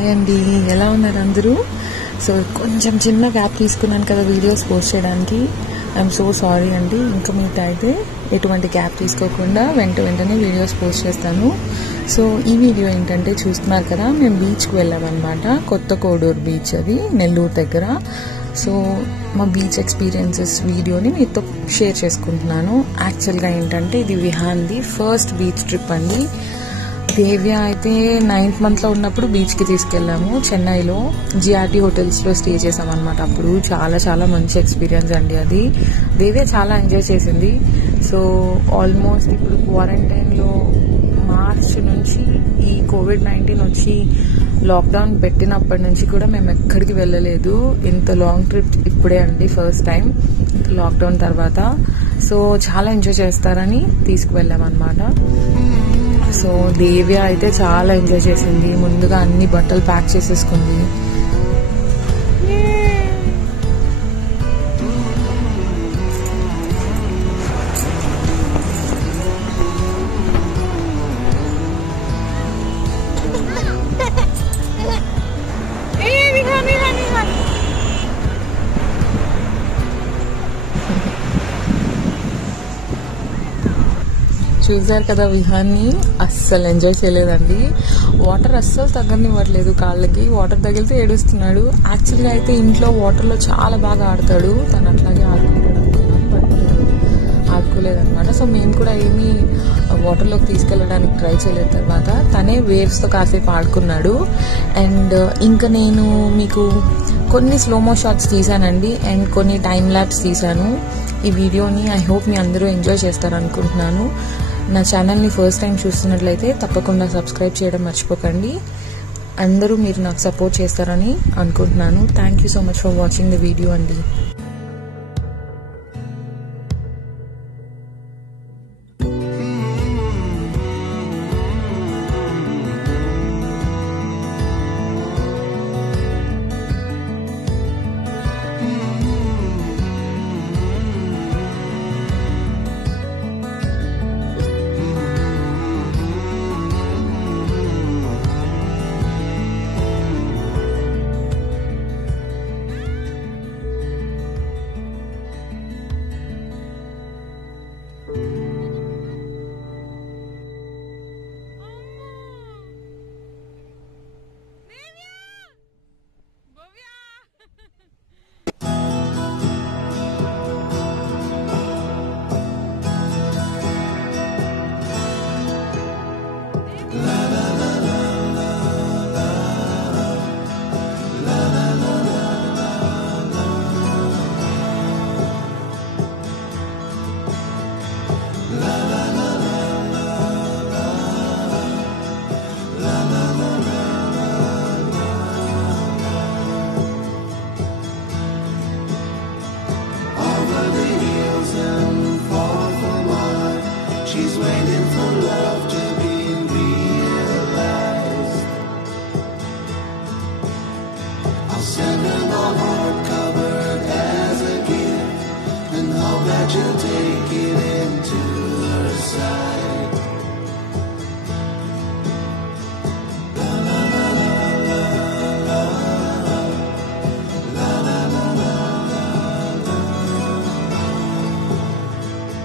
Hi అండి, ఎలా ఉన్నారు అందరూ? సో కొంచెం చిన్న గ్యాప్ తీసుకున్నాను కదా వీడియోస్ పోస్ట్ చేయడానికి. ఐఎమ్ సో సారీ అండి. ఇంకా మీతో అయితే ఎటువంటి గ్యాప్ తీసుకోకుండా వెంటనే వీడియోస్ పోస్ట్ చేస్తాను. సో ఈ వీడియో ఏంటంటే చూస్తున్నారు కదా, మేము బీచ్కి వెళ్ళామన్నమాట. కొత్త కోడూరు బీచ్, అది నెల్లూరు దగ్గర. సో మా బీచ్ ఎక్స్పీరియన్సెస్ వీడియోని మీతో షేర్ చేసుకుంటున్నాను. యాక్చువల్గా ఏంటంటే ఇది విహాన్ది ఫస్ట్ బీచ్ ట్రిప్ అండి. దేవ్య అయితే 9th month ఉన్నప్పుడు బీచ్కి తీసుకెళ్ళాము. చెన్నైలో జిఆర్టీ హోటల్స్లో స్టే చేసామన్నమాట. అప్పుడు చాలా మంచి ఎక్స్పీరియన్స్ అండి అది. దేవ్య చాలా ఎంజాయ్ చేసింది. సో ఆల్మోస్ట్ ఇప్పుడు క్వారంటైన్లో మార్చ్ నుంచి ఈ COVID-19 వచ్చి లాక్డౌన్ పెట్టినప్పటి నుంచి కూడా మేము ఎక్కడికి వెళ్ళలేదు. ఇంత లాంగ్ ట్రిప్ ఇప్పుడే అండి, ఫస్ట్ టైం లాక్డౌన్ తర్వాత. సో చాలా ఎంజాయ్ చేస్తారని తీసుకువెళ్ళామన్నమాట. సో దేవ్య అయితే చాలా ఎంజాయ్ చేసింది. ముందుగా అన్ని బట్టలు ప్యాక్ చేసేసుకుంది. చూసారు కదా, విహాన్ని అస్సలు ఎంజాయ్ చేయలేదండి. వాటర్ అస్సలు తగ్గనివ్వట్లేదు, కాళ్ళకి వాటర్ తగిలితే ఏడుస్తున్నాడు. యాక్చువల్గా అయితే ఇంట్లో వాటర్లో చాలా బాగా ఆడతాడు, తను అట్లాగే ఆడుకుంటాడు అనుకున్నాం, బట్ ఆడుకోలేదన్నమాట. సో మేము కూడా ఏమీ వాటర్లోకి తీసుకెళ్ళడానికి ట్రై చేయలేదు. తర్వాత తనే వేవ్స్తో కాసేపు ఆడుకున్నాడు. అండ్ ఇంకా నేను మీకు కొన్ని స్లోమో షాట్స్ తీసానండి, అండ్ కొన్ని టైం ల్యాప్స్ తీసాను. ఈ వీడియోని ఐ హోప్ మీ అందరూ ఎంజాయ్ చేస్తారనుకుంటున్నాను. నా ఛానల్ని ఫస్ట్ టైం చూస్తున్నట్లయితే తప్పకుండా సబ్స్క్రైబ్ చేయడం మర్చిపోకండి. అందరూ మీరు నాకు సపోర్ట్ చేస్తారని అనుకుంటున్నాను. Thank you so much for watching the video అండి.